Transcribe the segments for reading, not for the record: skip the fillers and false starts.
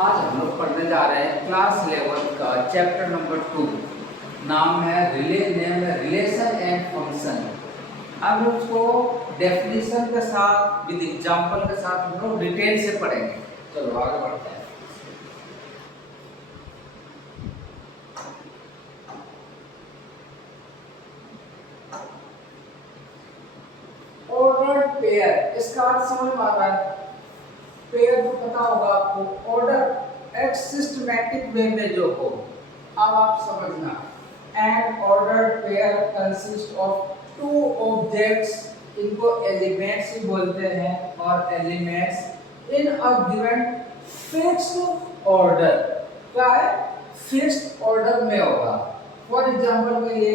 आज हम लोग पढ़ने जा रहे हैं क्लास 11 का चैप्टर नंबर 2। नाम है रिलेशन एंड फंक्शन। अब उसको डेफिनेशन के साथ विद एग्जांपल के साथ हम लोग डिटेल से पढ़ेंगे। चलो आगे बढ़ते हैं। ऑर्डर्ड पेयर, इसका अर्थ समझ में आ रहा है? पेयर तो पता होगा आपको, ऑर्डर एक सिस्टमैटिक वे में जो हो। अब आप समझना, N ordered pair consist of two objects, इनको एलिमेंट्स ही बोलते हैं, और elements in a given fixed order. क्या है? फिक्स्ड ऑर्डर में होगा। फॉर एग्जांपल के लिए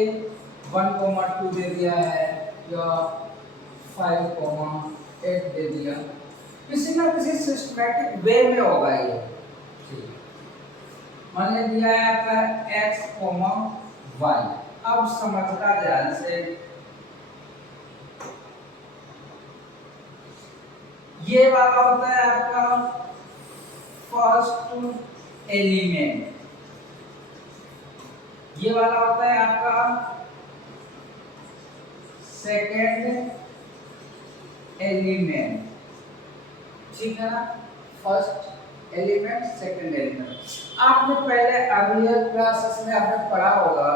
1,2 दे दिया है या 5,8 दे दिया, किसी ना किसी सिस्टमैटिक वे में होगा ये। मैंने दिया है आपका x, y। अब समझना ध्यान से, ये वाला होता है आपका फर्स्ट एलिमेंट, ये वाला होता है आपका सेकेंड एलिमेंट। ठीक है ना? First element, second element. आपने पहले अर्लियर क्लासेस में आपने पढ़ा होगा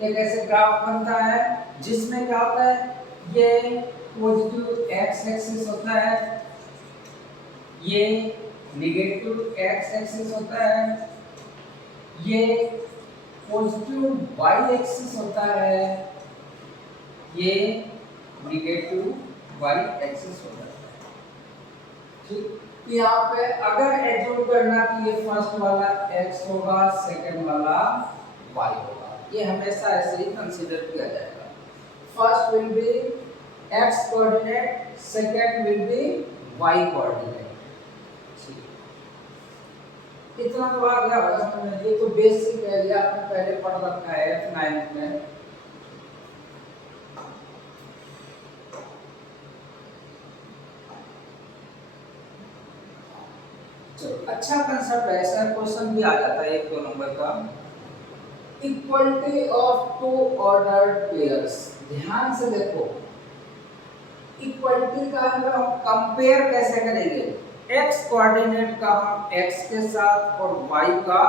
एक ऐसे ग्राफ बनता है जिसमें क्या होता है, ये पॉजिटिव एक्स एक्सिस होता है, ये नेगेटिव एक्स एक्सिस होता है, ये पॉजिटिव वाई एक्सिस होता है, ये नेगेटिव वाई एक्सिस होता है। ठीक, यहाँ पे अगर एज्यूम करना कि ये फर्स्ट वाला x होगा, सेकंड वाला y होगा, ये हमेशा ऐसे ही कंसीडर किया जाएगा। First will be x coordinate, second will be y coordinate. इतना तो आ गया होगा समझ में, ये तो बेसिक है, ये आपने पहले पढ़ रखा है 9th में। अच्छा कंसेप्ट है, ऐसा क्वेश्चन भी आ जाता है 1-2 नंबर का। Equality of two ordered pairs, ध्यान से देखो, इक्वलिटी का हम कंपेयर कैसे करेंगे? x कोऑर्डिनेट का हम x के साथ और y का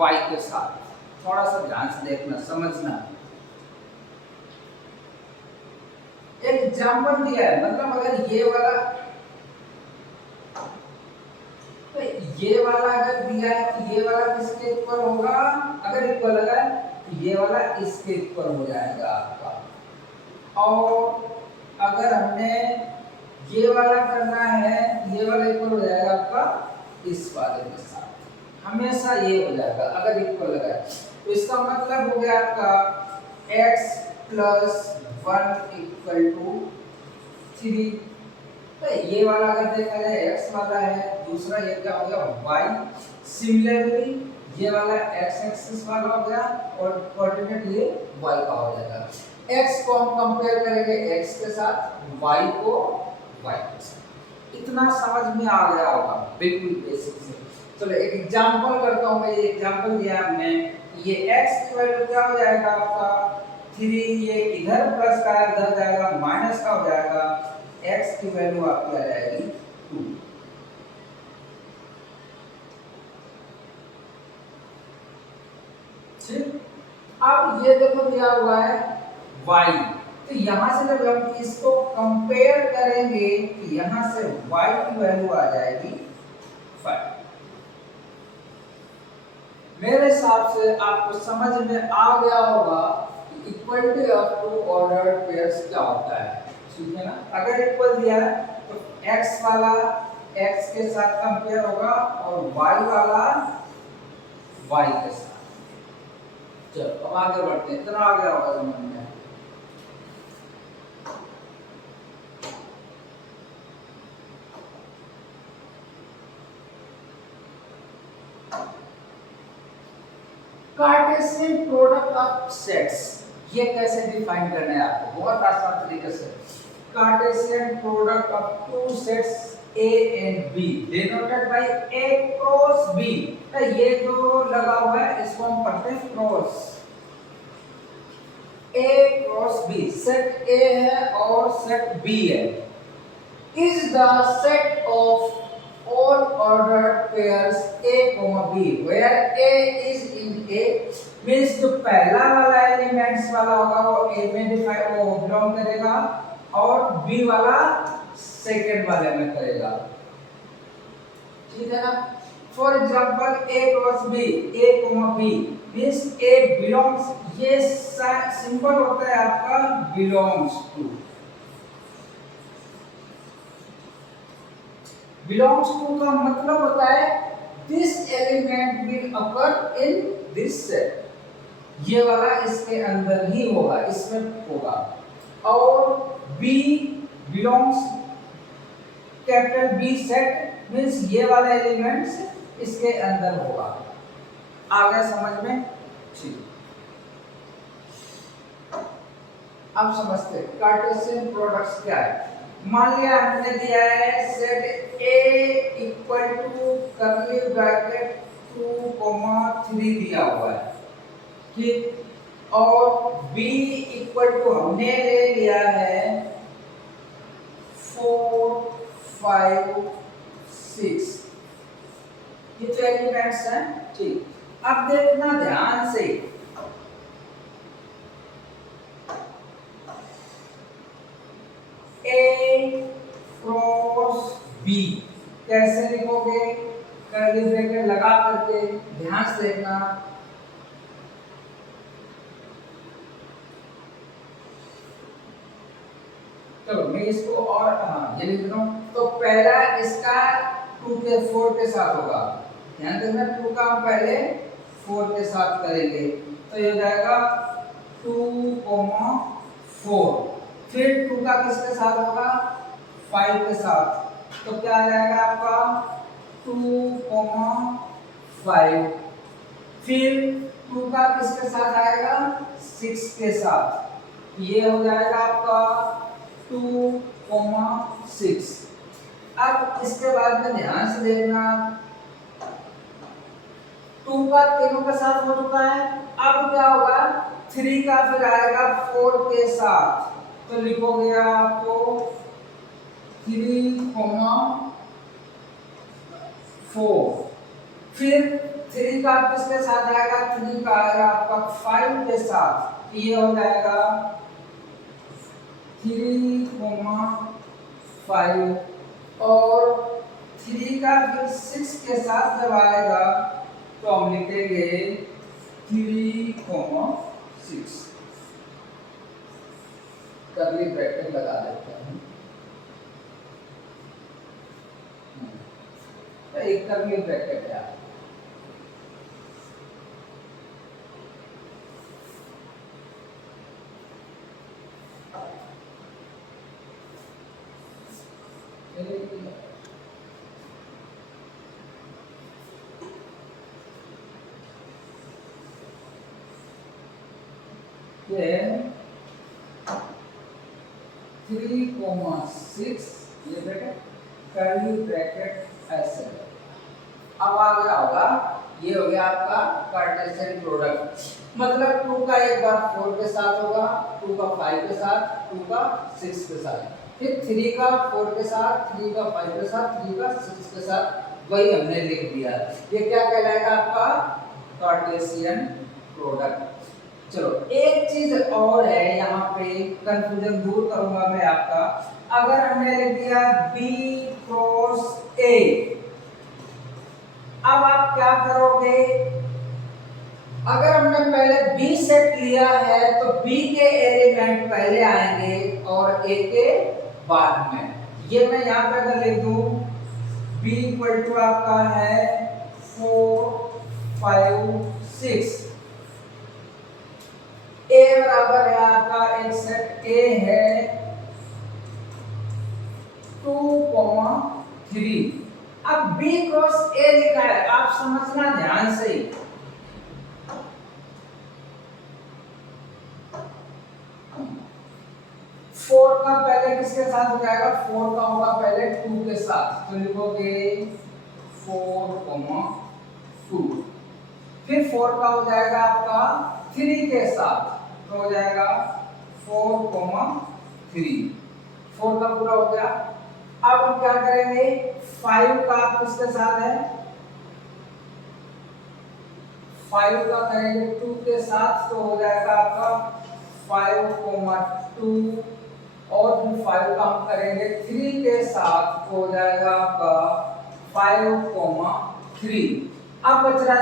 y के साथ। थोड़ा सा ध्यान से देखना, समझना। एक एग्जांपल दिया है, मतलब अगर ये वाला, तो ये वाला अगर दिया है तो ये वाला किसके इक्वल होगा? अगर इक्वल है तो ये वाला इसके इक्वल हो जाएगा आपका। और अगर हमने ये वाला करना है, ये वाला इक्वल हो जाएगा आपका इस वाले के साथ। हमेशा ये हो जाएगा अगर इक्वल है। तो इसका मतलब हो गया आपका x + 1 = 3। तो ये वाला अगर देखा जाए x वाला है, दूसरा ये क्या हो गया y। सिमिलरली ये वाला x एक्सिस वाला हो गया और कोऑर्डिनेट ये y का हो जाएगा। x को हम कंपेयर करेंगे x के साथ, y को y के साथ। इतना समझ में आ गया होगा, बिल्कुल बेसिक से। चलो एक एग्जांपल करता हूं मैं। ये एग्जांपल दिया हमने, ये x की वैल्यू क्या हो जाएगा आपका 3, ये इधर प्लस का इधर जाएगा माइनस का हो जाएगा, x की वैल्यू आपकी आ जाएगी 2। ठीक, अब ये देखो दिया हुआ है y, तो यहां से जब हम इसको कंपेयर करेंगे तो यहां से y की वैल्यू आ जाएगी 5। मेरे हिसाब से आपको समझ में आ गया होगा कि equality of two ordered pairs क्या होता है। ठीक है ना? अगर इक्वल दिया है तो x वाला x के साथ कंपेयर होगा और y वाला y के साथ। चलो अब आगे बढ़ते हैं, इतना आ गया होगा समझ में। कार्टेशियन प्रोडक्ट ऑफ सेट्स, ये कैसे डिफाइन करना है आपको? बहुत आसान तरीके से। Cartesian product of two sets A and B denoted by A cross B। तो ये जो लगा हुआ है इसको हम पढ़ते हैं cross, A cross B। Set A है और सेट B है। Is the set of all ordered pairs A, B where A is in A means जो पहला वाला एलिमेंट्स वाला होगा वो A में डिफाइन वो बिलोंग करेगा और B वाला सेकंड वाले में करेगा, ठीक है ना। For example A cross B, A, B means A belongs, ये सिंबल होता है आपका बिलोंग्स टू। बिलोंग्स टू का मतलब होता है this element will occur in this set, ये वाला इसके अंदर ही होगा, इसमें होगा। और B belongs capital B set means ये वाला एलिमेंट्स इसके अंदर होगा। आ गया समझ में? ठीक, अब समझते हैं कार्टेशियन प्रोडक्ट्स क्या है। मान लिया हमने दिया है set A equal to curly bracket 2, 3 दिया हुआ है, ठीक, और B इक्वल टू हमने ले लिया है 4, 5, 6, ये तो एलिमेंट्स हैं, ठीक। अब देखना ध्यान से, A क्रॉस B कैसे लिखोगे? कर्ली ब्रैकेट लगा करके, ध्यान से देखना। चलो मैं इसको और ये लिख रहा हूं। तो पहला इसका 2 के 4 के साथ होगा, ध्यान देना 2 का हम पहले 4 के साथ करेंगे, तो ये हो जाएगा 2, 4। फिर 2 का किसके साथ होगा? 5 के साथ, तो क्या आ जाएगा आपका 2, 5। फिर 2 का किसके साथ आएगा? 6 के साथ, ये हो जाएगा आपका 2, 6। अब इसके बाद में ध्यान से देखना, 2 का तीनों के साथ हो चुका है। अब क्या होगा? 3 का फिर आएगा 4 के साथ, तो लिखोगे आपको 3, 4। फिर 3 का किसके साथ आएगा? 3 का आएगा आपका 5 के साथ, ये हो जाएगा 3, 5। और 3 का फिर 6 के साथ जब आएगा तो हम लिखेंगे 3, 6, कर्ली ब्रैकेट लगा देते हैं। एक कर्ली ब्रैकेट है, then 3, 6 ये ब्रैकेट कर्ली ब्रैकेट ऐसे। अब आ गया होगा, ये हो गया आपका कार्टेशियन प्रोडक्ट, मतलब 2 का एक बार 4 के साथ होगा, 2 का 5 के साथ, 2 का 6 के साथ, फिर 3 का 4 के साथ, 3 का 5 के साथ, 3 का 6 के साथ, वही हमने लिख दिया। ये क्या कहलाएगा आपका? Cartesian product. चलो एक चीज और है, यहाँ पे कंफ्यूजन दूर करूंगा मैं आपका। अगर हमने लिख दिया B क्रॉस A, अब आप क्या करोगे? अगर हमने पहले B सेट लिया है तो B के एलिमेंट पहले आएंगे और A के बाद में। ये मैं यहाँ पे अगर लिख दूं B इक्वल टू आपका है 4, 5, 6, A बराबर है आपका एक सेट A है 2, 3। अब B क्रॉस A लिखा है, आप समझना ध्यान से। 4 का पहले किसके साथ हो जाएगा 4 का होगा पहले 2 के साथ, तो लिखोगे 4, 2। फिर 4 का हो जाएगा आपका 3 के साथ, तो हो जाएगा 4, 3। 4 का पूरा हो गया। अब हम क्या करेंगे, 5 का किसके साथ है, 5 का करेंगे 2 के साथ, तो हो जाएगा आपका 5, 2। और फिर 5 का हम करेंगे 3 के साथ, तो हो जाएगा आपका 5, 3। अब बच रहा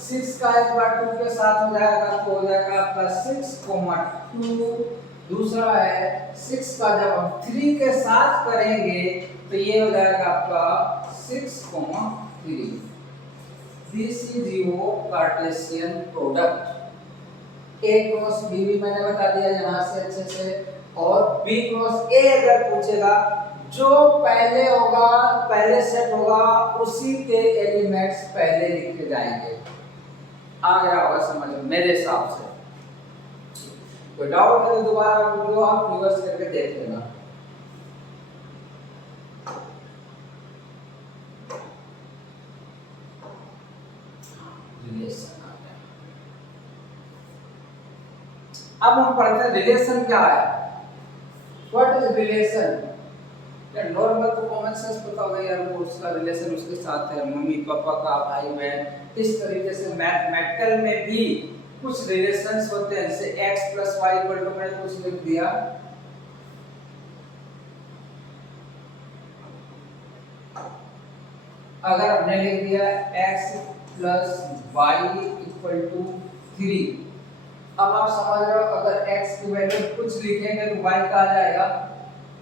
6 का एक बार 2 के साथ हो जाएगा, तो हो जाएगा आपका 6, 2। दूसरा है 6 का जब हम 3 के साथ करेंगे तो ये हो जाएगा आपका 6, 3। This is your Cartesian product. A cross B भी मैंने बता दिया यहाँ से अच्छे से, और बी क्रॉस ए अगर पूछेगा, जो पहले होगा, पहले सेट होगा, उसी के एलिमेंट्स पहले लिखे जाएंगे। आ गया होगा समझ में मेरे हिसाब से। कोई डाउट है तो दोबारा वीडियो आप रिवर्स करके देख लेना। रिलेशन आ गया। अब हम पढ़ते हैं रिलेशन क्या है, व्हाट इज रिलेशन। यार नॉर्मल तो कॉमन सेंस पता होगा यार, वो उसका रिलेशन उसके साथ है, मम्मी पापा का, भाई बहन। इस तरीके से मैथमेटिकल में भी कुछ रिलेशंस होते हैं, जैसे x + y = मैंने कुछ लिख दिया, अगर हमने लिख दिया x + y = 3। अब आप समझ रहे हो, अगर x की वैल्यू कुछ लिखेंगे तो y का आ जाएगा,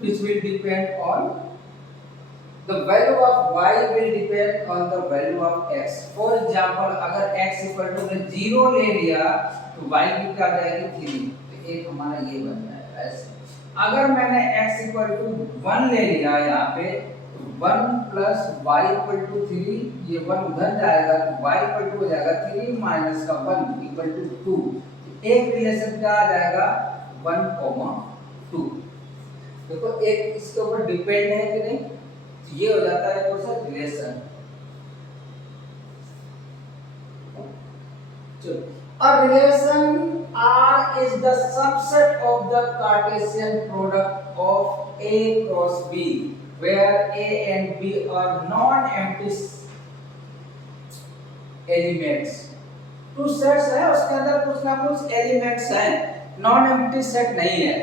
which will depend on the value of y will depend on the value of x. For example, अगर x = 0 ले लिया तो y की क्या आ जाएगी 3, तो एक हमारा ये बन जाएगा ऐसे। अगर मैंने x = 1 ले लिया यहाँ पे, तो 1 + y = 3, ये 1 उधर जाएगा तो y = हो जाएगा 3 - 1 = 2। एक रिलेशन क्या आ जाएगा 1, 2। देखो एक इसके ऊपर डिपेंड है कि नहीं, तो ये हो जाता है कौन सा relation. A relation R is the subset of the Cartesian product of A × B, where A and B are non-empty elements. Two sets है, उसके अंदर कुछ ना कुछ एलिमेंट्स हैं, नॉन एम्प्टी सेट नहीं है।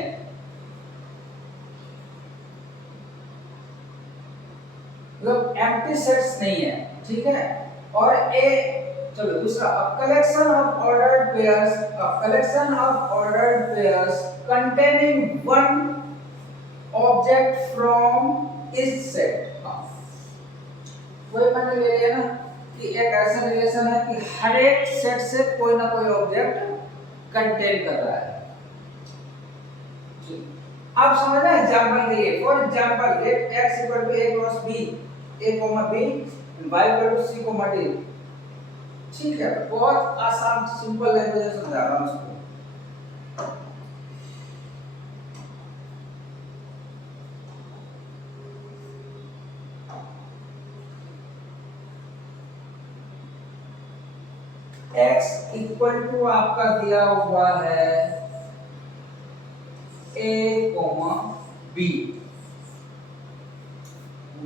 मतलब एम्प्टी सेट्स नहीं है, ठीक है। और ए चलो दूसरा, a collection of ordered pairs containing one object from इस सेट। वही मैंने ले लिया ना कि एक ऐसा रिलेशन है कि हर एक सेट से कोई ना कोई ऑब्जेक्ट कंटेन कर रहा है। आप समझ रहे हैं, एग्जांपल दिए, for example let x = a × b, a, b, y = c, d। ठीक है, बहुत आसान सिंपल लैंग्वेज में समझा रहा हूं इसको। x = आपका दिया हुआ है a, b,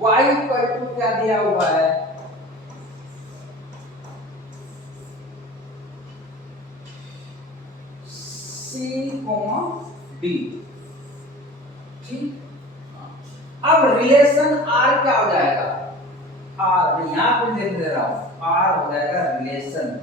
y = क्या दिया हुआ है c, d। ठीक, अब रिलेशन r क्या हो जाएगा, r मैं यहां पे लिख दे रहा हूं, r हो जाएगा रिलेशन।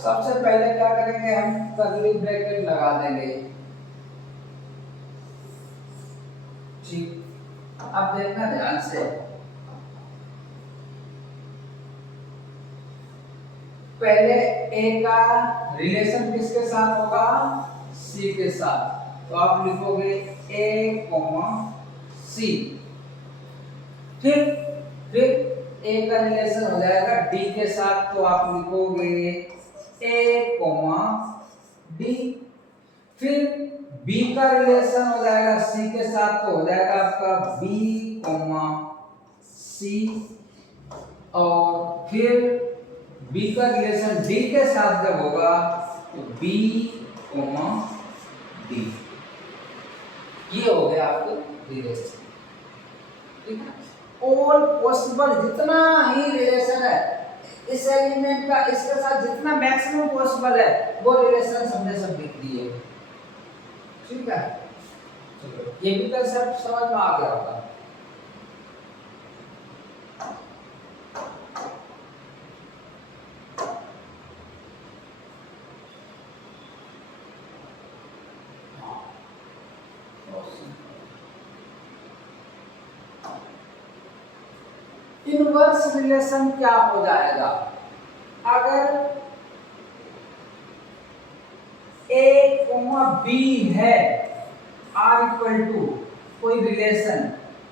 सबसे पहले क्या करेंगे, हम कर्ली ब्रैकेट लगा देंगे। ठीक, अब देखना ध्यान से, पहले a का रिलेशन किसके साथ होगा, c के साथ, तो आप लिखोगे a, c। फिर ए का रिलेशन हो जाएगा डी के साथ, तो आप लिखोगे ए कोमा डी। फिर बी का रिलेशन हो जाएगा सी के साथ, तो हो जाएगा आपका बी कोमा सी। और फिर बी का रिलेशन डी के साथ जब होगा तो बी कोमा डी। ये हो गया आपका रिलेशन। ठीक है, ऑल पॉसिबल जितना ही रिलेशन है इस एलिमेंट का इसके साथ, जितना मैक्सिमम पॉसिबल है वो रिलेशन हमने सब लिख दिए। ठीक है, चलो ये भी कंसेप्ट समझ में आ गया होगा। इनवर्स रिलेशन क्या हो जाएगा? अगर ए कोमा बी है आर इक्वल टू कोई रिलेशन,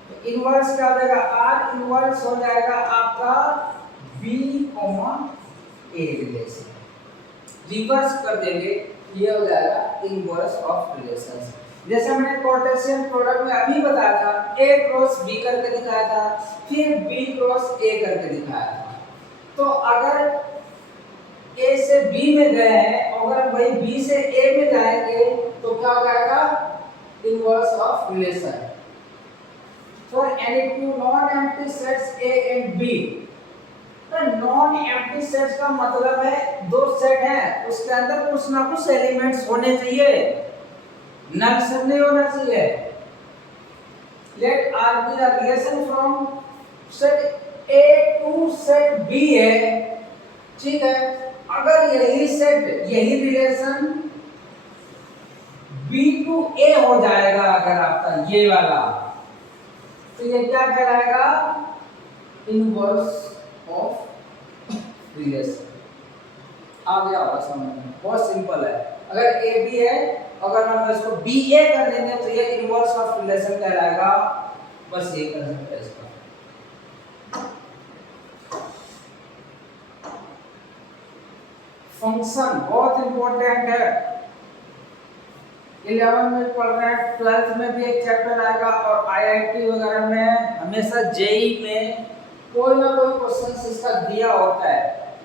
तो इनवर्स क्या हो जाएगा? आर इनवर्स हो जाएगा आपका B comma a relation. Reverse कर देंगे, ये हो जाएगा इनवर्स ऑफ रिलेशंस। जैसे मैंने कार्टेशियन प्रोडक्ट में अभी बताया था, ए क्रॉस बी करके दिखाया था, फिर बी क्रॉस ए करके दिखाया था। तो अगर ए से बी में गए हैं, अगर वही बी से ए में जाएंगे तो क्या हो जाएगा? Inverse of relation. For any two non empty sets A and B. तो नॉन एम्प्टी सेट्स का मतलब है दो सेट हैं, उसके अंदर कुछ ना कुछ एलिमेंट्स होने चाहिए, नल सब नहीं होना चाहिए। Let R be the relation from set A to set B है। ठीक है, अगर यही सेट, यही रिलेशन बी टू ए हो जाएगा अगर आपका ये वाला, तो ये क्या कहलाएगा? Inverse of relation. आ गया होगा समझ में, बहुत सिंपल है। अगर ए बी है, अगर हम इसको बी ए कर देंगे तो ये इनवर्स ऑफ रिलेशन कहलाएगा। बस ये कंसेप्ट है इसका। फंक्शन बहुत इंपॉर्टेंट है, 11 में पढ़ रहे हैं, 12th में भी एक चैप्टर आएगा, और आईआईटी वगैरह में हमेशा जेई में कोई ना कोई क्वेश्चन इसका दिया होता है।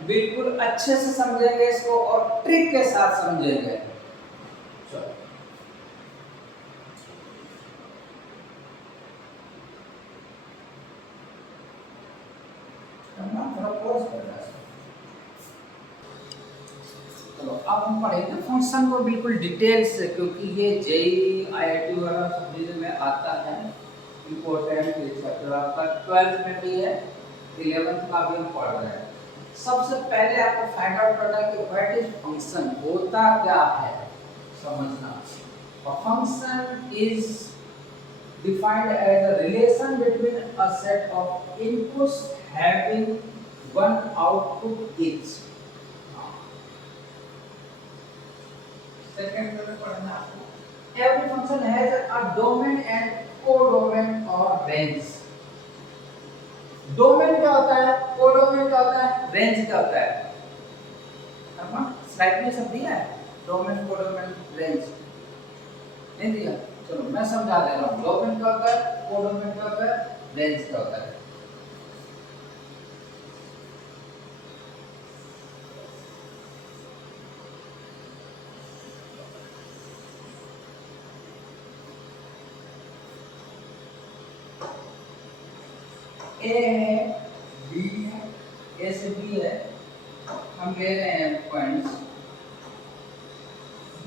बिल्कुल अच्छे से समझेंगे इसको और ट्रिक के साथ समझेंगे। चलो अब हम पढ़ेंगे फंक्शन को बिल्कुल डिटेल से, क्योंकि ये जेई आईआईटी वाला सब्जेक्ट में आता है, इम्पोर्टेंट चैप्टर आपका 12th में भी है, 11th का भी हम पढ़ रहे हैं। सबसे पहले आपको फाइंड आउट करना है कि व्हाट इज फंक्शन, होता क्या है समझना। A function is defined as a relation between a set of inputs having one output each. Second में पढ़ना आपको, every function has a domain and codomain or range. Domain क्या होता है, कोडोमेन क्या होता है, रेंज क्या होता है? अब स्लाइड में सब दिया है, डोमेन कोडोमेन रेंज नहीं दिया। चलो मैं समझा दे रहा हूँ। डोमेन क्या होता है, कोडोमेन क्या होता है, रेंज क्या होता है। ए है, बी है, ए से बी है, हम ले रहे हैं points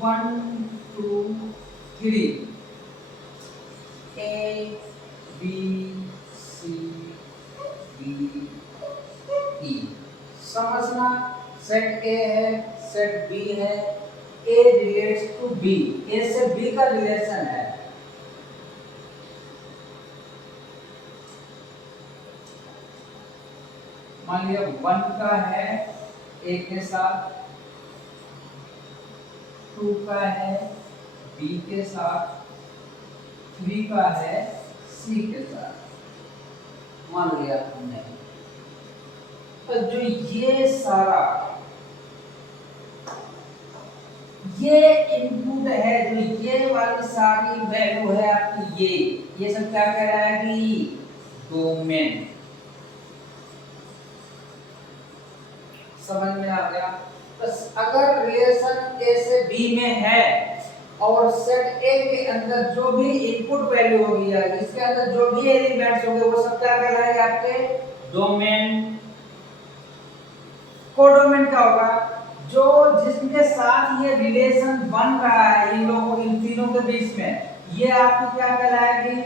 1 2 3, A B C D E. समझना, सेट ए है, सेट बी है, A relates to B, A से बी का रिलेशन है। मान लिया 1 का है ए के साथ, 2 का है बी के साथ, 3 का है सी के साथ, मान लिया हमने। तो जो ये सारा ये इनपुट है, जो ये वाली सारी वैल्यू है आपकी, ये सब क्या कहलाएगी? डोमेन। समझ में आ गया? बस अगर रिलेशन ए से बी में है और सेट ए के अंदर जो भी इनपुट वैल्यू होगी या इसके अंदर जो भी एलिमेंट्स होंगे वो सब क्या कहलाएंगे आपके? डोमेन। कोडोमेन क्या होगा? जो जिसके साथ ये रिलेशन बन रहा है इन लोगों, इन तीनों के बीच में, ये आपकी क्या कहलाएगी?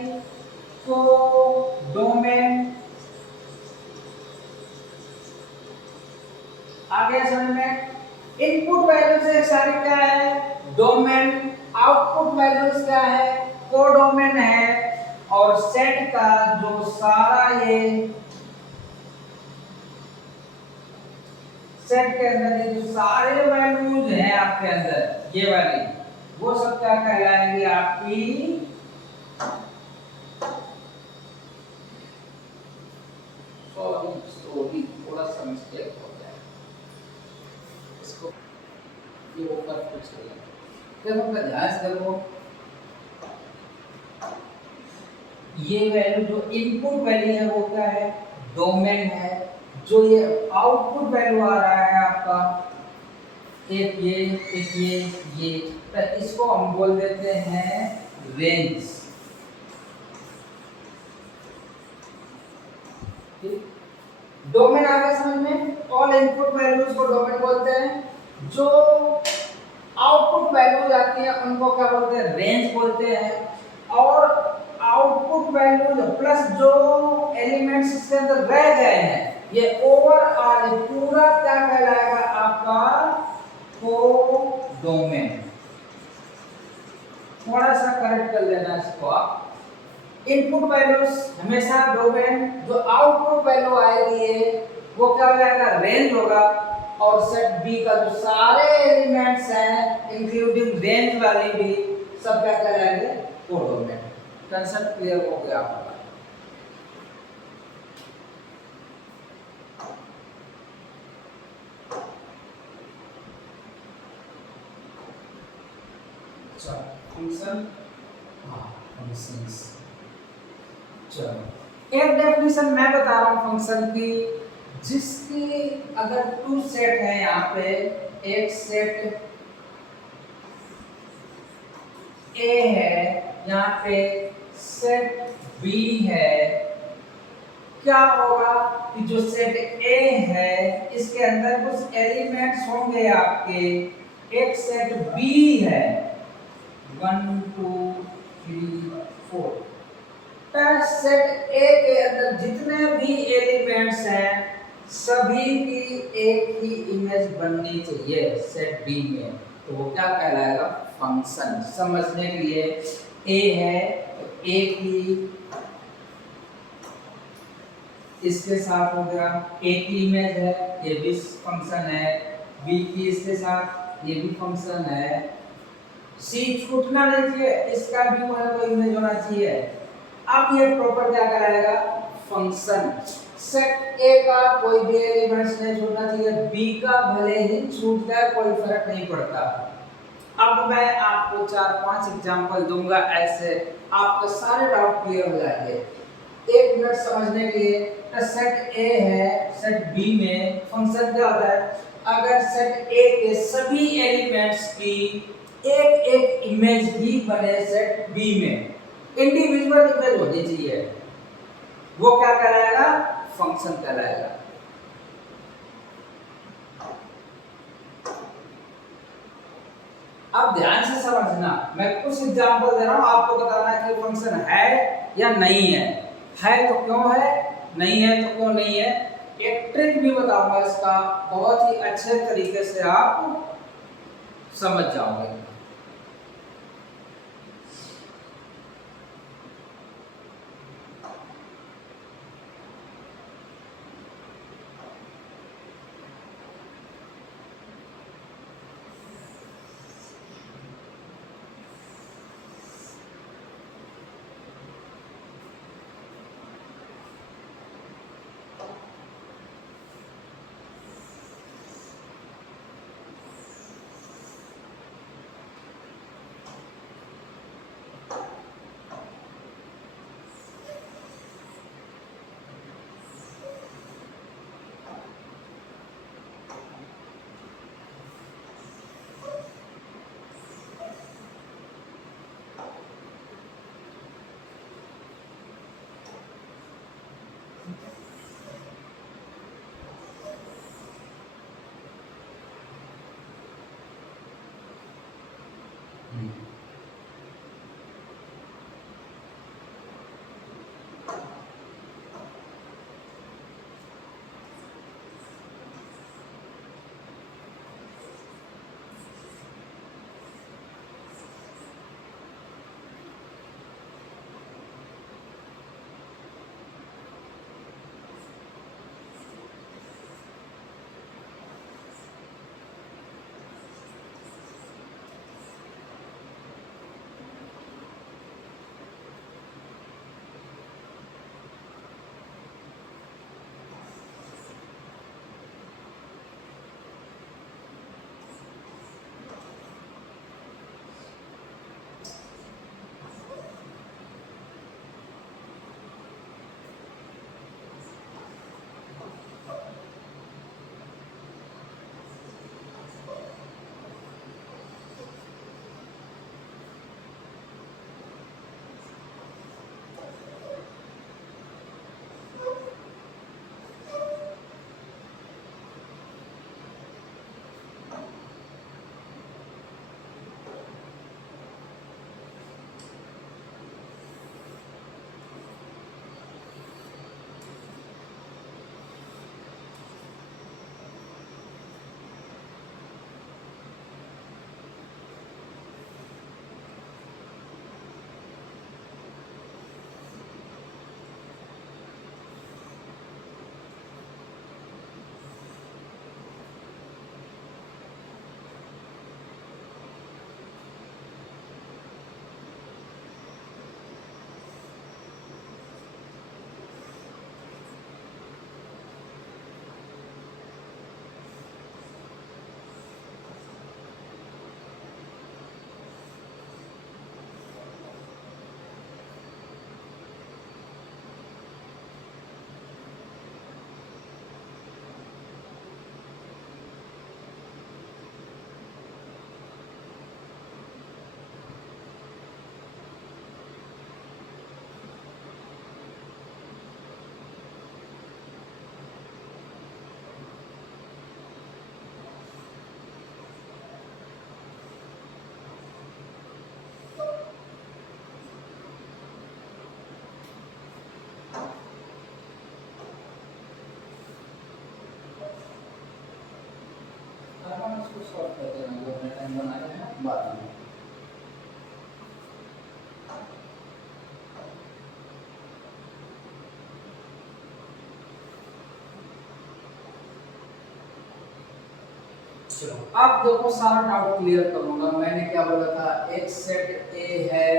कोडोमेन। आगे समझ में? इनपुट वैल्यूज एक सारी क्या है? डोमेन। आउटपुट वैल्यूज क्या है? कोडोमेन है। और सेट का जो सारा ये सेट के अंदर ये जो सारे वैल्यूज हैं आपके अंदर, ये वाली, वो सब क्या कहलाएंगे? आपकी सॉरी थोड़ा सा मिस्टेक हो गया, इसको ये ऊपर कुछ देखो, अपना ध्यान से देखो, ये वैल्यू जो इनपुट वैल्यू है वो क्या है? डोमेन है। जो ये आउटपुट वैल्यू आ रहा है आपका, एक ये, तो इसको हम बोल देते हैं रेंज। डोमेन आ गया समझ में? ऑल इनपुट वैल्यूज को डोमेन बोलते हैं। जो आउटपुट वैल्यूज आती है उनको क्या बोलते हैं? रेंज बोलते हैं। और आउटपुट वैल्यूज प्लस जो एलिमेंट्स इसके अंदर रह गए हैं, ये ओवरऑल पूरा क्या कहलाएगा? आपका कोडोमेन। थोड़ा सा करेक्ट कर लेना इसको आप। इनपुट वैल्यूज हमेशा डोमेन, जो आउटपुट वैल्यू आएगी वो क्या हो जाएगा? रेंज होगा। और सेट बी का जो सारे एलिमेंट्स हैं इंक्लूडिंग रेंज वाली भी, सब क्या कहलाएंगे? कोडोमेन। कंसेप्ट क्लियर हो गया आपका? अच्छा, फंक्शन, हाँ फंक्शंस। चलो एक डेफिनेशन मैं बता रहा हूँ फंक्शन की, जिसकी अगर टू सेट है यहाँ पे, एक सेट ए है, यहाँ पे सेट बी है, क्या होगा कि जो सेट ए है इसके अंदर कुछ एलिमेंट्स होंगे आपके, एक सेट बी है 1 2 3 4, सेट ए के अंदर जितने भी एलिमेंट्स हैं सभी की एक ही इमेज बननी चाहिए सेट बी में, तो वो क्या कहलाएगा? फंक्शन। समझने के लिए, ए है तो ए की इसके साथ हो गया, ए की इमेज है, ये भी फंक्शन है। बी की इसके साथ, ये भी फंक्शन है। सी छूटना नहीं चाहिए, इसका भी कोई इमेज होना चाहिए। अब ये प्रॉपर क्या कराएगा? फंक्शन। सेट ए का कोई भी एलिमेंट्स नहीं छूटना चाहिए, बी का भले ही छूट जाए कोई फर्क नहीं पड़ता। अब मैं आपको 4-5 एग्जांपल दूंगा, ऐसे आपके सारे डाउट क्लियर हो जाएंगे। 1 मिनट समझने के लिए। तो सेट ए है, सेट बी में फंक्शन क्या होता है? अगर सेट ए के सभी एलिमेंट्स की एक एक इमेज भी बने सेट बी में, इंडिविजुअल इमेज होनी चाहिए, वो क्या कहलाएगा? फंक्शन कहलाएगा। अब ध्यान से समझना, मैं कुछ एग्जांपल दे रहा हूं, आपको बताना कि फंक्शन है या नहीं है। है तो क्यों है, नहीं है तो क्यों नहीं है। एक ट्रिक भी बताऊंगा इसका, बहुत ही अच्छे तरीके से आप समझ जाओगे। हम इसको सॉल्व कर देना, जो अपने टाइम बना रहे हैं बाद में। चलो अब देखो सारा डाउट क्लियर करूंगा। मैंने क्या बोला था, एक सेट ए है,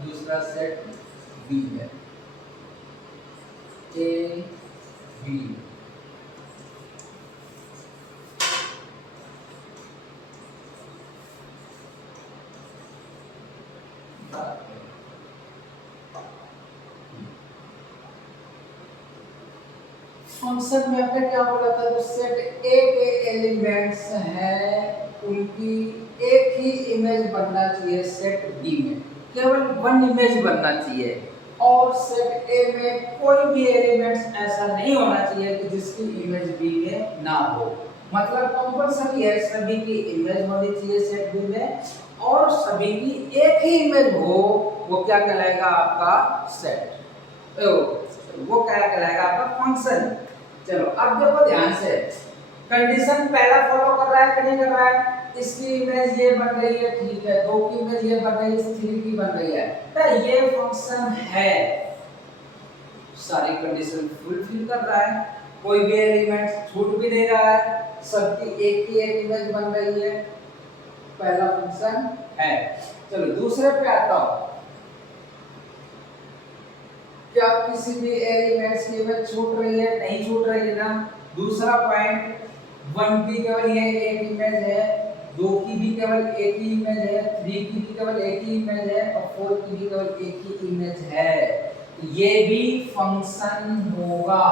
दूसरा सेट बी है, ए बी। फंक्शन में आपने क्या बोला था, जो सेट ए के एलिमेंट्स हैं उनकी एक ही इमेज बनना चाहिए सेट बी में, केवल वन इमेज बनना चाहिए। और सेट ए में कोई भी एलिमेंट्स ऐसा नहीं होना चाहिए कि जिसकी इमेज बी में ना हो। मतलब कंपल्सरी है सभी की इमेज होनी चाहिए सेट बी में, और सभी की एक ही इमेज हो, वो क्या कहलाएगा आपका सेट, वो क्या कहलाएगा आपका फंक्शन। चलो अब देखो ध्यान से, कंडीशन पहला फॉलो कर रहा है कि नहीं कर रहा है। इसकी इमेज ये बन रही है, ठीक है, दो की इमेज ये बन रही है, थ्री की बन रही है, तो ये फंक्शन है, सारी कंडीशन फुलफिल कर रहा है, कोई भी एलिमेंट छूट भी नहीं रहा है, सबकी एक ही एक इमेज बन रही है, पहला फंक्शन है। चलो दूसरे पे आता हूं, क्या किसी भी एलिमेंट्स की इमेज छूट रही है, नहीं छूट रही है ना। दूसरा पॉइंट, वन की केवल ये एक इमेज है, दो की भी केवल एक ही इमेज है, थ्री की भी केवल एक ही इमेज है, और फोर की भी केवल एक ही इमेज है, ये भी फंक्शन होगा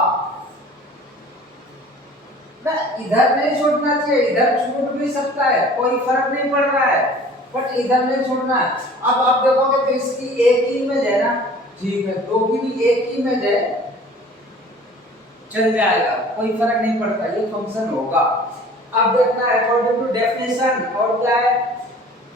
ना। इधर नहीं छूटना चाहिए, इधर छूट भी सकता है, कोई फर्क नहीं पड़ रहा है, बट इधर नहीं छूटना है। अब आप देखोगे तो इसकी एक ही इमेज है ना, ठीक है, दो की भी एक ही इमेज है, चल जाएगा, कोई फर्क नहीं पड़ता, ये फंक्शन होगा। अब देखना है अकॉर्डिंग टू डेफिनेशन, और क्या है,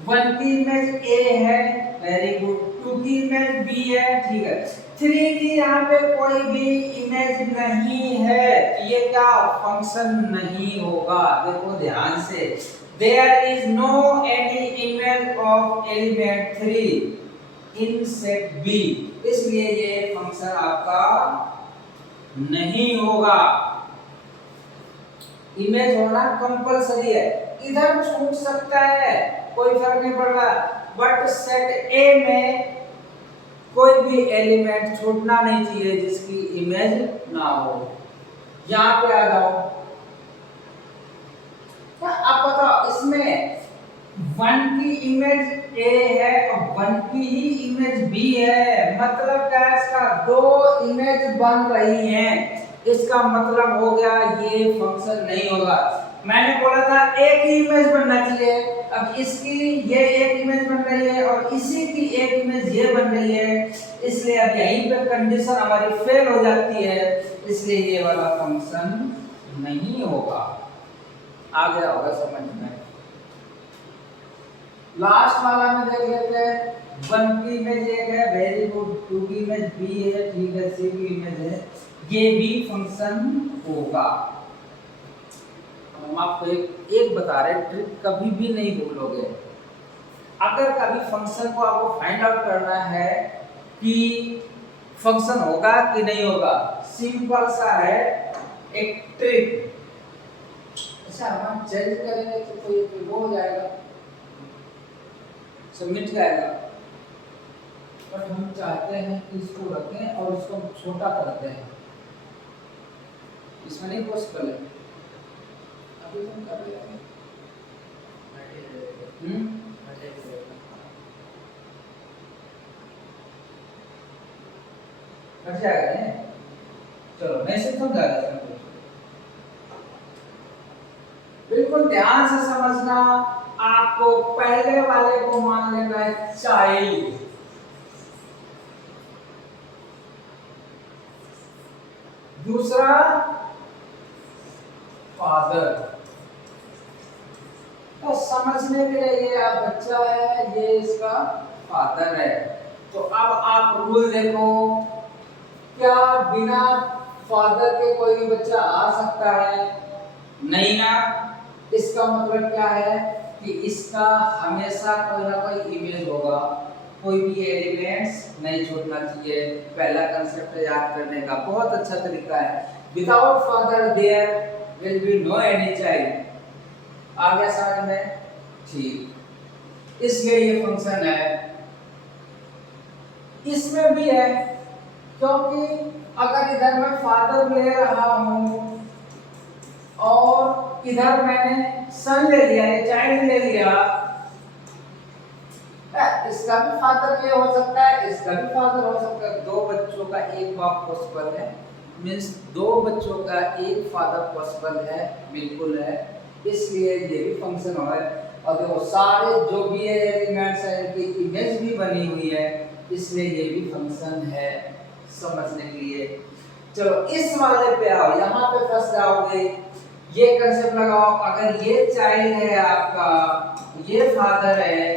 वन की इमेज ए है, वेरी गुड, टू की इमेज बी है, ठीक है, थ्री की यहाँ पे कोई भी इमेज नहीं है, ये क्या फंक्शन नहीं होगा। देखो ध्यान से, there is no any image of element 3 in set B, इसलिए ये फंक्शन आपका नहीं होगा। इमेज होना कंपलसरी है, इधर छूट सकता है, कोई फर्क नहीं पड़ रहा, बट सेट ए में कोई भी एलिमेंट छूटना नहीं चाहिए जिसकी इमेज ना हो। यहां पे आ जाओ, अब बताओ, इसमें वन की इमेज ए है और वन की ही इमेज बी है, मतलब क्या है, इसका दो इमेज बन रही हैं, इसका मतलब हो गया ये फंक्शन नहीं होगा। मैंने बोला था एक ही इमेज बनना चाहिए, अब इसकी ये एक इमेज बन रही है और इसी की एक इमेज ये बन रही है, इसलिए अब यहीं पे कंडीशन हमारी फेल हो जाती है, इसलिए ये वाला फंक्शन नहीं होगा। आ गया होगा समझ में। लास्ट वाला में देख लेते हैं, वन की इमेज एक है, वेरी गुड, टू की इमेज बी है, ठीक है, सी की इमेज है, ये भी फंक्शन होगा। हम आपको एक बता रहे, ट्रिक कभी भी नहीं भूलोगे। अगर कभी फंक्शन को आपको फाइंड आउट करना है कि फंक्शन होगा कि नहीं होगा, सिंपल सा है, एक ट्रिक। अच्छा हम चेंज करेंगे तो ये वो हो जाएगा, सब मिट जाएगा, बट हम चाहते हैं कि इसको रखें और इसको छोटा करते हैं, इसमें नहीं पॉसिबल है, अभी हम कर लेते हैं। हट जाएगा नहीं, चलो मैं इसे समझा देता हूँ, बिल्कुल ध्यान से समझना। आपको पहले वाले को मान लेना है चाइल्ड, दूसरा फादर, तो समझने के लिए ये आप बच्चा है, ये इसका फादर है। तो अब आप रूल देखो, क्या बिना फादर के कोई भी बच्चा आ सकता है? नहीं ना, इसका मतलब क्या है कि इसका हमेशा कोई ना कोई इमेज होगा, कोई भी एलिमेंट्स नहीं छूटना चाहिए। पहला कंसेप्ट याद करने का बहुत अच्छा तरीका है। Without father there will be no any child. आ गया समझ में? ठीक, इसलिए ये फंक्शन है। इसमें भी है, क्योंकि अगर इधर मैं फादर ले रहा हूं और इधर मैंने सन ले लिया, ये चाइल्ड ले लिया, इसका भी फादर ये हो सकता है, इसका भी फादर हो सकता है। दो बच्चों का एक बाप पॉसिबल है, मींस दो बच्चों का एक फादर पॉसिबल है, बिल्कुल है। इसलिए ये भी फंक्शन हो है। और देखो सारे जो भी एलिमेंट्स हैं इनकी इमेज भी बनी हुई है, इसलिए ये भी फंक्शन है समझने के लिए। चलो इस वाले पे आओ, यहाँ पे फंस जाओगे। ये कंसेप्ट लगाओ, अगर ये चाइल्ड है आपका, ये फादर है,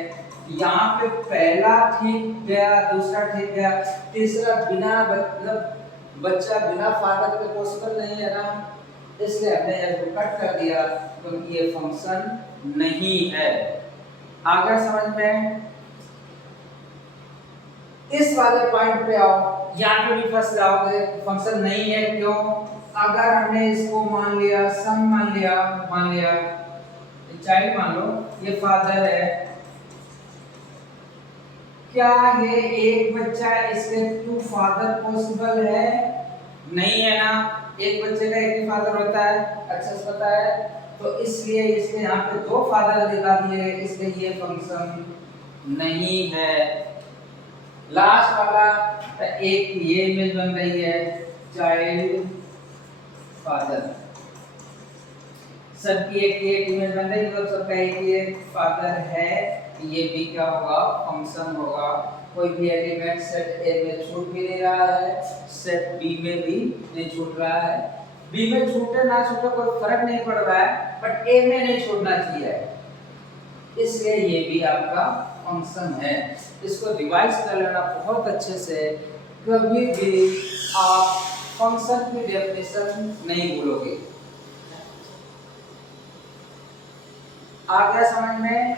यहाँ पे पहला ठीक गया, दूसरा ठीक गया, तीसरा बिना मतलब बच्चा बिना फादर के पॉसिबल नहीं है ना, इसलिए हमने इसको कट कर दिया, क्योंकि ये फंक्शन नहीं है। आगे समझ में? इस वाले पॉइंट पे आओ, यहाँ पे भी फंस जाओगे, फंक्शन नहीं है। क्यों? अगर हमने इसको मान लिया सन, मान लिया चाइल्ड मान लो, ये फादर है, क्या ये एक बच्चा इसके टू फादर पॉसिबल है? नहीं है ना, एक बच्चे का एक ही फादर होता है, अच्छा से पता है। तो इसलिए इसने यहाँ पे दो फादर दिखा दिए, इसलिए ये फंक्शन नहीं है। लास्ट वाला एक ये इमेज बन रही है, चाइल्ड फादर, सबकी एक इमेज बन रही है, मतलब सबका एक फादर है। ये भी क्या होगा? फंक्शन होगा। कोई भी एलिमेंट सेट ए में छूट भी नहीं रहा है, सेट बी में भी नहीं छूट रहा है। बी में छूटे ना छूटे कोई फर्क नहीं पड़ रहा है, बट ए में नहीं छूटना चाहिए, इसलिए ये भी आपका फंक्शन है। इसको रिवाइज कर लेना बहुत अच्छे से, कभी भी आप फंक्शन की डेफिनेशन नहीं भूलोगे। आ गया समझ में?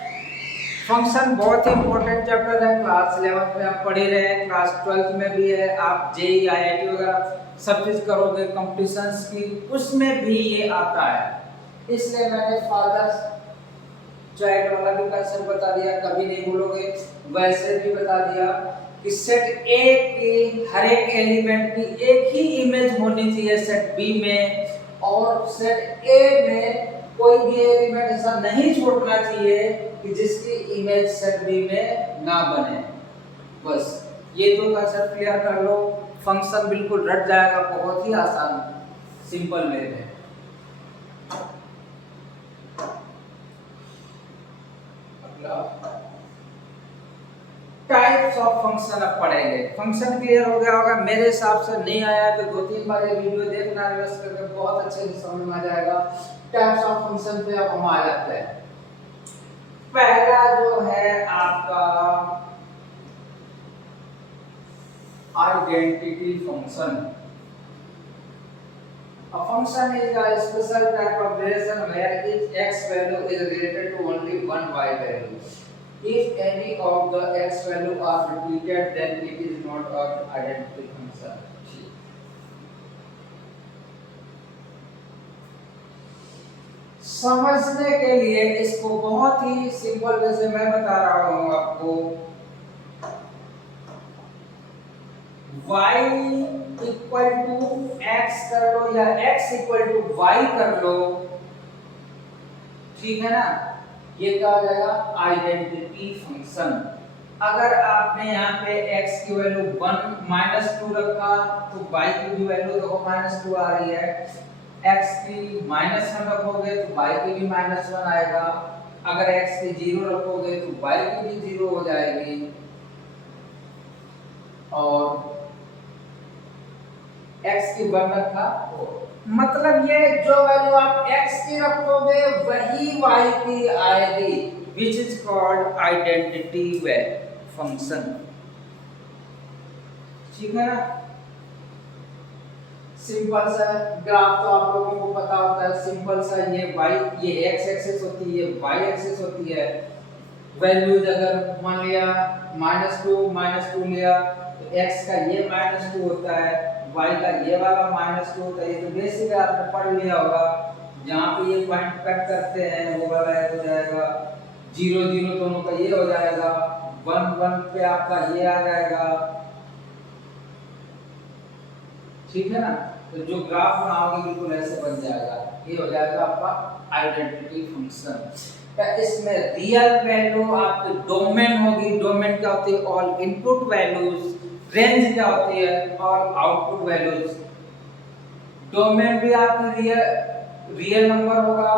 फंक्शन बहुत ही इंपॉर्टेंट चैप्टर है, क्लास 11 में आप पढ़ ही रहे हैं, क्लास 12 में भी है। आप जेईई आईआईटी वगैरह सब चीज करोगे कॉम्पिटिशन्स की, उसमें भी ये आता है। इसलिए मैंने फादर चाइल्ड वाला भी कंसेप्ट बता दिया, कभी नहीं भूलोगे। वैसे भी बता दिया कि सेट ए की हर एक एलिमेंट की एक ही इमेज होनी चाहिए सेट बी में, और सेट ए में कोई भी एलिमेंट ऐसा नहीं छोड़ना चाहिए कि जिसकी इमेज सेट बी में ना बने। बस ये दो कंसेप्ट क्लियर कर लो, फंक्शन बिल्कुल रट जाएगा, बहुत ही आसान सिंपल वे में। टाइप्स ऑफ फंक्शन अब पढ़ेंगे। फंक्शन क्लियर हो गया होगा मेरे हिसाब से, नहीं आया तो 2-3 बार ये वीडियो देखना, रिवर्स करके बहुत अच्छे से समझ में आ जाएगा। टाइप्स ऑफ फंक्शन पे अब हम आ जाते हैं। पहला जो है आपका identity function. A function is a special type of relation where each x value is related to only one y value. If any of the x value are repeated, then it is not an identity function. समझने के लिए इसको बहुत ही simple way से मैं बता रहा हूं आपको। y इक्वल टू x कर लो या x इक्वल टू y कर लो, ठीक है ना, ये क्या हो जाएगा? Identity function. अगर आपने यहाँ पे x की वैल्यू 1 -2 रखा तो y की भी वैल्यू देखो -2 आ रही है। x की -1 रखोगे तो y की भी -1 आएगा। अगर x की 0 रखोगे तो y की भी 0 हो जाएगी। और x की 1 रखा तो मतलब ये जो वैल्यू आप x की रखोगे वही y की आएगी, which is called identity function, ठीक है ना। सिंपल सा ग्राफ तो आप लोगों को पता होता है, सिंपल सा ये y, ये x एक्सिस होती है, ये y एक्सिस होती है। वैल्यूज अगर मान लिया -2 लिया तो x का ये -2 होता है, y का ये वाला -2 होता है। ये तो बेसिक है, आपने पढ़ लिया होगा। जहाँ पे ये पॉइंट कट करते हैं वो वाला हो जाएगा 0 0, दोनों का ये हो जाएगा 1 1 पे आपका ये आ जाएगा, ठीक है ना। तो जो ग्राफ बनाओगे बिल्कुल ऐसे बन जाएगा, ये हो जाएगा आपका आइडेंटिटी फंक्शन। इसमें रियल वैल्यू आपकी डोमेन होगी। डोमेन क्या होती है? All input values. रेंज क्या होती है? All output values. डोमेन भी आपकी रियल नंबर होगा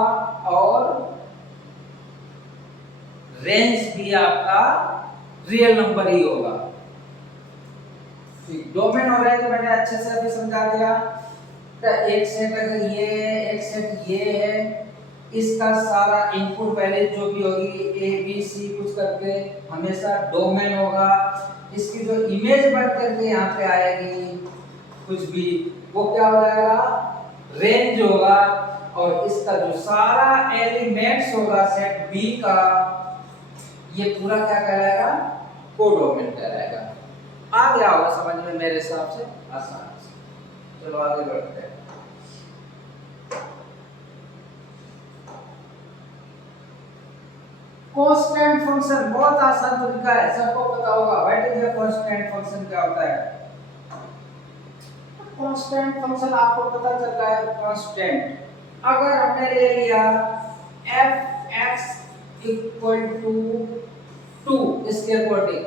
और रेंज भी आपका रियल नंबर ही होगा। डोमेन और रेंज मैंने अच्छे से अभी समझा दिया। तो एक सेट अगर ये एक सेट ये है, इसका सारा इनपुट वैल्यू जो भी होगी ए बी सी कुछ करके हमेशा डोमेन होगा। इसकी जो इमेज बन करके यहाँ पे आएगी कुछ भी, वो क्या हो जाएगा? रेंज होगा। और इसका जो सारा एलिमेंट्स होगा सेट बी का, ये पूरा क्या कहलाएगा? कोडोमेन कहलाएगा। आ गया होगा समझ में मेरे हिसाब से आसान से। चलो आगे बढ़ते हैं। कांस्टेंट फंक्शन बहुत आसान तरीका है, सबको पता होगा। What is a constant function? क्या होता है कांस्टेंट फंक्शन? आपको पता चल रहा है कांस्टेंट अगर हमने ले लिया f(x) = 2, इसके अकॉर्डिंग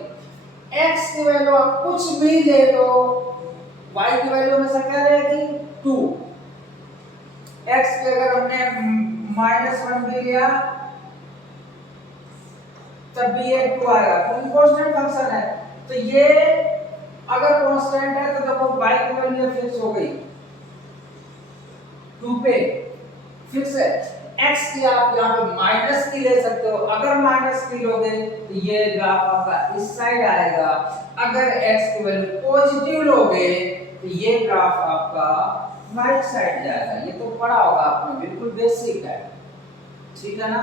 x की वैल्यू आप कुछ भी ले लो, y की वैल्यू में से क्या रहेगी? 2। x पे अगर हमने -1 भी लिया तब भी ये 2 आएगा, क्योंकि कांस्टेंट फंक्शन है। तो ये अगर कांस्टेंट है तो देखो y की वैल्यू फिक्स हो गई 2 पे, फिक्स है। x की आप यहाँ पे माइनस की ले सकते हो। अगर माइनस की लोगे तो ये ग्राफ आपका इस साइड आएगा। अगर x की वैल्यू पॉजिटिव लोगे तो ये ग्राफ आपका राइट साइड जाएगा। ये तो पढ़ा होगा आपने, बिल्कुल बेसिक है, ठीक है ना।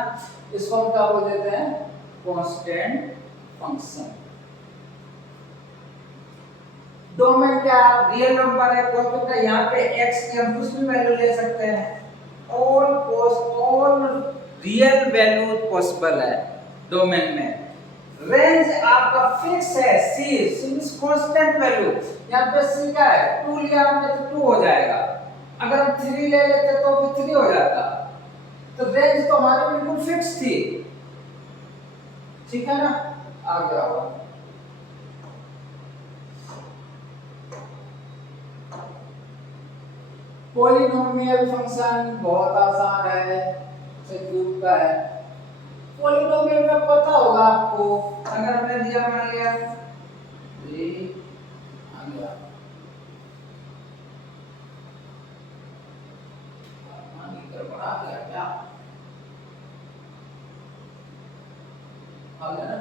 इसको हम क्या बोल देते हैं? Constant function. डोमेन क्या? रियल नंबर है, क्योंकि यहाँ पे x की हम कुछ भी वैल्यू ले सकते हैं। ऑल रियल वैल्यू पॉसिबल है डोमेन में। रेंज आपका फिक्स है, c मींस कांस्टेंट वैल्यू। यहाँ पे c का है 2 लिया हमने तो 2 हो जाएगा। अगर हम 3 ले लेते तो भी 3 हो जाता। तो रेंज तो हमारी बिल्कुल फिक्स थी, ठीक है ना। आगे आओ। पॉलिनोमियल फंक्शन बहुत आसान है, क्यूब का है। पॉलिनोमियल में पता होगा आपको, अगर हमने दिया मान लिया 3 आ गया, मान इधर बढ़ा दिया क्या आ गया ना।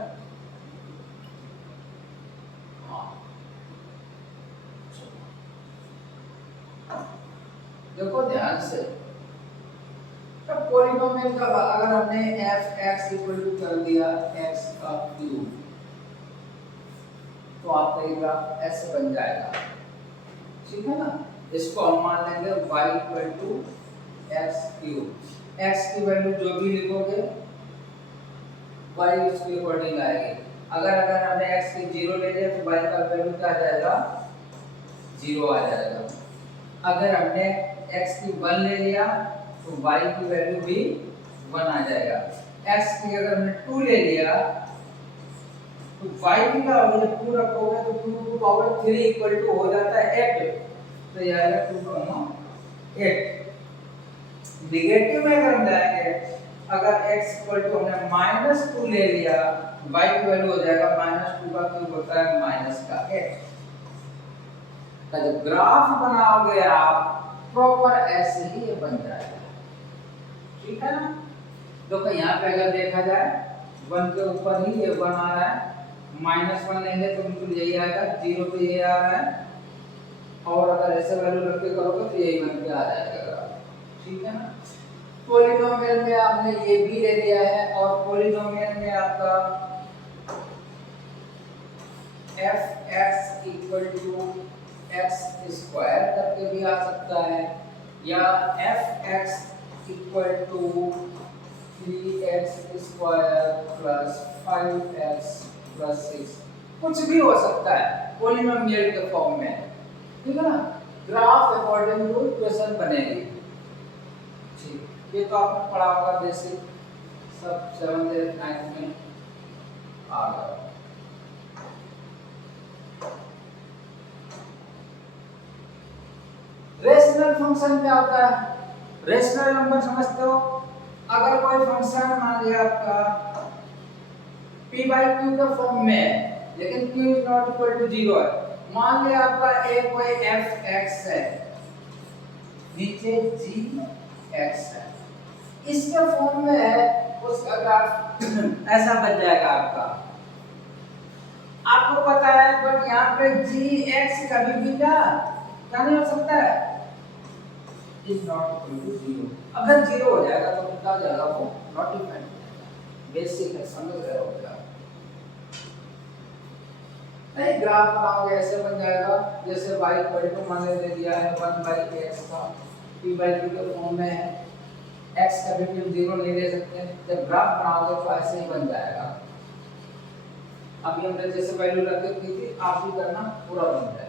देखो ध्यान से, पॉलिनोमियल का अगर हमने f(x) = कर दिया x का क्यूब, तो आपका ये ग्राफ ऐसे बन जाएगा, ठीक है ना। इसको हम मान लेंगे y = x³। x की वैल्यू जो भी लिखोगे y उसके अकॉर्डिंग आएगी। अगर हमने x की 0 ले लिया तो y का वैल्यू क्या आ जाएगा? 0 आ जाएगा। अगर हमने x की 1 ले लिया तो y की वैल्यू भी 1 आ जाएगा। x की अगर हमने 2 ले लिया तो y की क्या होगा? जब 2 रखोगे तो 2 की पावर 3 हो जाता है 8। तो ये आएगा 2,8। नेगेटिव में अगर हम जाएंगे, अगर x हमने -2 ले लिया तो y की वैल्यू हो जाएगा -2 का क्यूब होता है -8। तो जब ग्राफ बनाओगे आप प्रॉपर ऐसे ही ये बन जाएगा, ठीक है ना। तो यहाँ पे अगर देखा जाए 1 के ऊपर ही ये 1 आ रहा है, -1 लेंगे तो बिल्कुल यही आएगा, 0 पे ये आ रहा है और अगर ऐसे वैल्यू रख के करोगे तो यही बन के आ जाएगा, ठीक है ना। पॉलिनोमियल में आपने ये भी ले लिया है और पॉलिनोमियल में आपका fx equal to x square करके भी आ सकता है, या fx equal to 3x square plus 5x plus 6, कुछ भी हो सकता है पॉलिनोमियल के फॉर्म में, ठीक है ना। ग्राफ अकॉर्डिंग टू इक्वेशन बनेगी, ठीक। ये तो आपने पढ़ा होगा बेसिक, सब 7th 8th 9th में आ गया। रेशनल फंक्शन क्या होता है? रेशनल नंबर समझते हो? अगर कोई फंक्शन मान लिया आपका p बाई क्यू के फॉर्म में है, लेकिन q is not equal to 0 है, मान लिया आपका a कोई fx है, नीचे gx है, इसके फॉर्म में है, उसका ग्राफ ऐसा बन जाएगा आपका। आपको पता है बट यहाँ पे gx कभी भी क्या नहीं हो सकता है, इज नॉट इक्वल टू 0। अगर 0 हो जाएगा तो क्या हो जाएगा, वो नॉट डिफाइंड, बेसिक है, समझ रहे हो क्या। नहीं, ग्राफ बनाओगे ऐसे बन जाएगा जैसे y इक्वल टू मान ले दिया है 1 बाई x का, p बाई q के फॉर्म में है, x का भी 0 नहीं ले सकते, जब ग्राफ बनाओगे तो ऐसे ही बन जाएगा। अभी हमने जैसे वैल्यू रख के की थी, आप भी करना, पूरा बन जाएगा।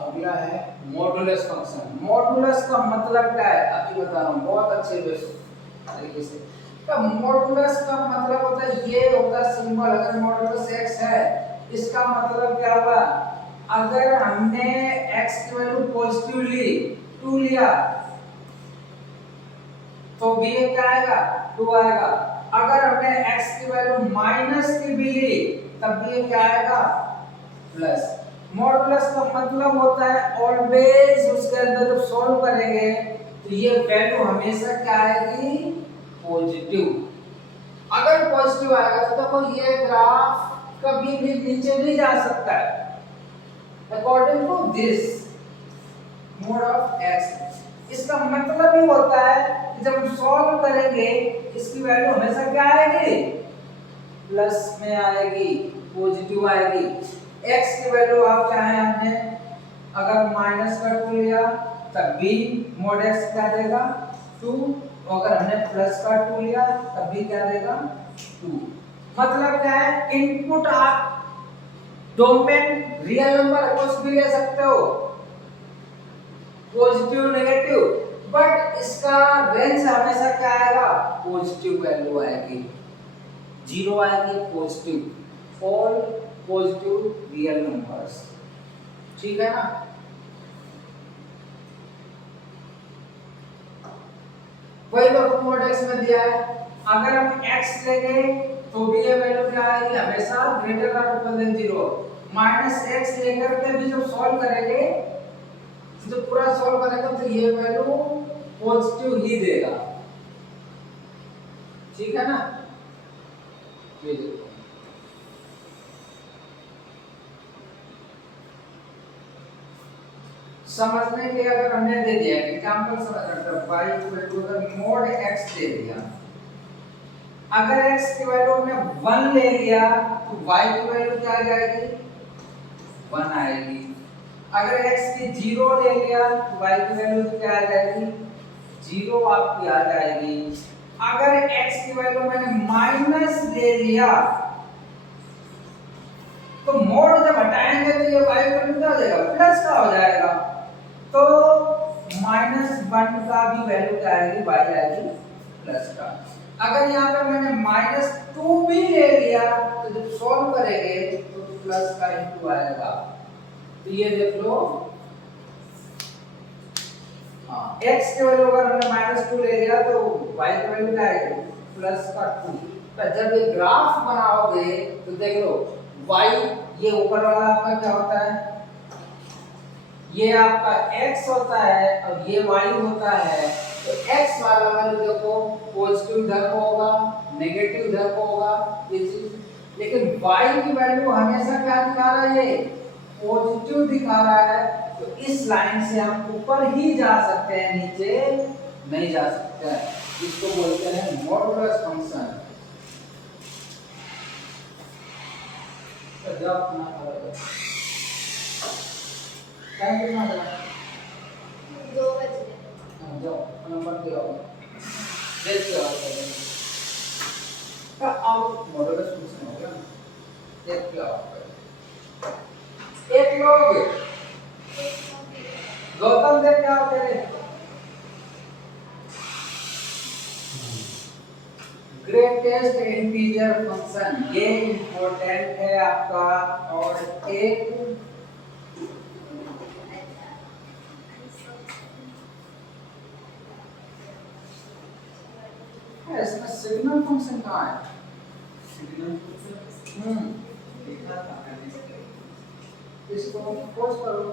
अगला है मॉडुलस फंक्शन। मॉडुलस का मतलब क्या है अभी बता रहा हूँ बहुत अच्छे तरीके से। तो मॉडुलस का मतलब होता है, ये होता है सिंबल, अगर मॉडुलस x है इसका मतलब क्या हुआ, अगर हमने x की वैल्यू पॉजिटिव ली 2 लिया तो भी ये क्या आएगा 2 आएगा, अगर हमने x की वैल्यू माइनस की भी ली तब भी ये क्या आएगा प्लस। मॉडुलस का मतलब होता है ऑलवेज उसके अंदर जब सॉल्व करेंगे तो ये वैल्यू हमेशा क्या आएगी पॉजिटिव। अगर पॉजिटिव आएगा तो देखो ये ग्राफ कभी भी नीचे नहीं जा सकता है according to this mod of x. इसका मतलब ही होता है कि जब हम सॉल्व करेंगे इसकी वैल्यू हमेशा क्या आएगी प्लस में आएगी, पॉजिटिव आएगी। x की वैल्यू आप चाहे हमने अगर माइनस का 2 लिया तब भी मोड x क्या देगा 2, अगर हमने प्लस का 2 लिया तब भी क्या देगा 2। मतलब क्या है, इनपुट आप डोमेन रियल नंबर कुछ भी ले सकते हो, पॉजिटिव नेगेटिव, बट इसका रेंज हमेशा क्या आएगा पॉजिटिव वैल्यू आएगी, 0 आएगी positive, all positive real numbers, ठीक है ना। वही तो मोड x में दिया है, अगर हम x लेंगे तो भी ये वैल्यू क्या आएगी हमेशा greater than equal than 0। Minus x लेकर के भी जब सॉल्व करेंगे, जब पूरा सॉल्व करेंगे तो ये वैल्यू पॉजिटिव ही देगा, ठीक है ना। ये देखो समझने के अगर हमने दे दिया एग्जांपल समझ y इक्वल टू अगर मोड x दे दिया, अगर x की वैल्यू हमने 1 ले लिया तो y की वैल्यू क्या आ जाएगी 1 आएगी। अगर x की 0 ले लिया तो y की वैल्यू क्या आ जाएगी 0 आपकी आ जाएगी। अगर x की वैल्यू मैंने माइनस ले लिया तो मोड जब हटाएंगे तो ये y की वैल्यू क्या हो जाएगा प्लस का हो जाएगा, तो -1 का भी वैल्यू क्या आएगी y आएगी प्लस का। अगर यहाँ पे मैंने -2 भी ले लिया तो जब सॉल्व करेंगे तो प्लस का इंटू आएगा, तो ये देख लो हाँ x की वैल्यू अगर हमने -2 ले लिया तो y की वैल्यू क्या आएगी प्लस का 2। तो जब ये ग्राफ बनाओगे तो देख लो y ये ऊपर वाला आपका क्या होता है, ये आपका x होता है और ये y होता है, तो x वाला वैल्यू देखो पॉजिटिव इधर को होगा नेगेटिव इधर को होगा, ये चीज लेकिन y की वैल्यू हमेशा क्या दिखा रहा है, ये पॉजिटिव दिखा रहा है। तो इस लाइन से हम ऊपर ही जा सकते हैं, नीचे नहीं जा सकते हैं। इसको बोलते हैं मॉडुलस फंक्शन। तो जब अपना टाइम कितना हो गया? 2 बज गए। हाँ, जाओ नंबर दिया होगा, देख के आओ पहले। का आउट मॉडुलस फंक्शन हो गया, देख के आओ पहले। एक लोग गौतम देख के आओ पहले। ग्रेटेस्ट इंटीजर फंक्शन, ये इंपॉर्टेंट है आपका। और एक है, इसमें सिग्नल फंक्शन कहाँ है? सिग्नल देखा था मैंने। इसको खोज करो।